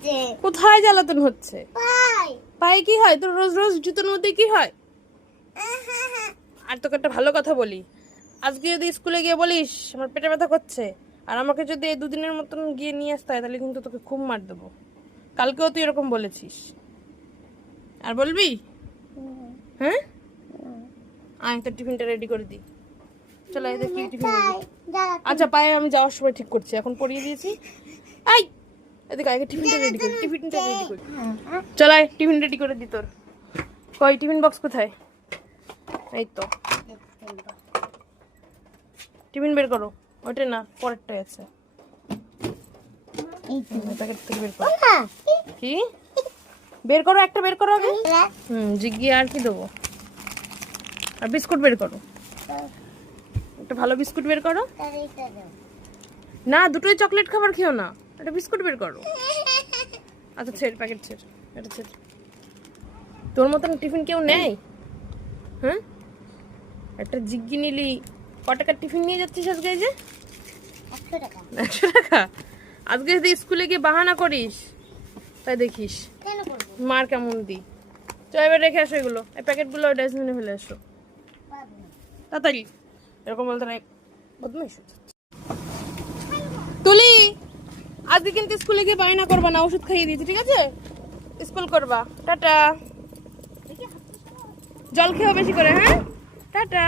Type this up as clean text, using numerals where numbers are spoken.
হচ্ছে। কোথায় জ্বালাতন হচ্ছে? পাই। পায়ে কি হয় তোর? রোজ রোজ জুতোর মধ্যে কি হয়? আর তোকে একটা ভালো কথা বলি, আজকে যদি স্কুলে গিয়ে বলিস আমার পেটে ব্যথা করছে, আর আমাকে যদি এই দুদিনের মতন গিয়ে নিয়ে আসতে হয়, তাহলে কিন্তু তোকে খুব মার দেবো। কালকেও তুই এরকম বলেছিস, আর বলবি? হ্যাঁ, আয় তোর টিফিনটা রেডি করে দিই। চলো এই দেখি টিফিন রেডি। আচ্ছা পায়ে আমি যাওয়ার সময় ঠিক করছি, এখন পরিয়ে দিয়েছি। আই এদিকে আগে টিফিনটা রেডি করি, টিফিনটা রেডি করি। চল আয় টিফিন রেডি করে দি তোর। কই টিফিন বক্স কোথায়? এই তো টিফিন বের করো। ওইটা না, পরেরটাই আছে। প্যাকেট থেকে বের করো। কি বের করো? একটা বের করো আগে। জিজ্ঞি আর কি দেবো? আর বিস্কুট বের করো, একটা ভালো বিস্কুট বের করো। না, দুটোই চকলেট খাবার খেও না, একটা বিস্কুট বের করো। আচ্ছা ছেড়, প্যাকেট ছেড়, এটা ছেড়। তোর মতন টিফিন কেউ নেয়? হ্যাঁ, একটা জিজ্ঞি নিলি। ক টাকার টিফিন নিয়ে যাচ্ছিস আজকে? এই যে 100 টাকা। 100 টাকা? আজকে যদি স্কুলে গিয়ে বাহানা করিস, তাই দেখিস কেন করবো? মার কেমন দি। চল এবার রেখে আসো এগুলো, এই প্যাকেটগুলো ডাস্টবিনে ফেলে আসো তাড়াতাড়ি। এরকম বলতে নাই, বদমাইশ। তুলি, আজকে কিন্তু স্কুলে গিয়ে বায়না করবা না, ওষুধ খাইয়ে দিয়েছি, ঠিক আছে? স্কুল করবা। টাটা। জল খেও বেশি করে, হ্যাঁ? টাটা।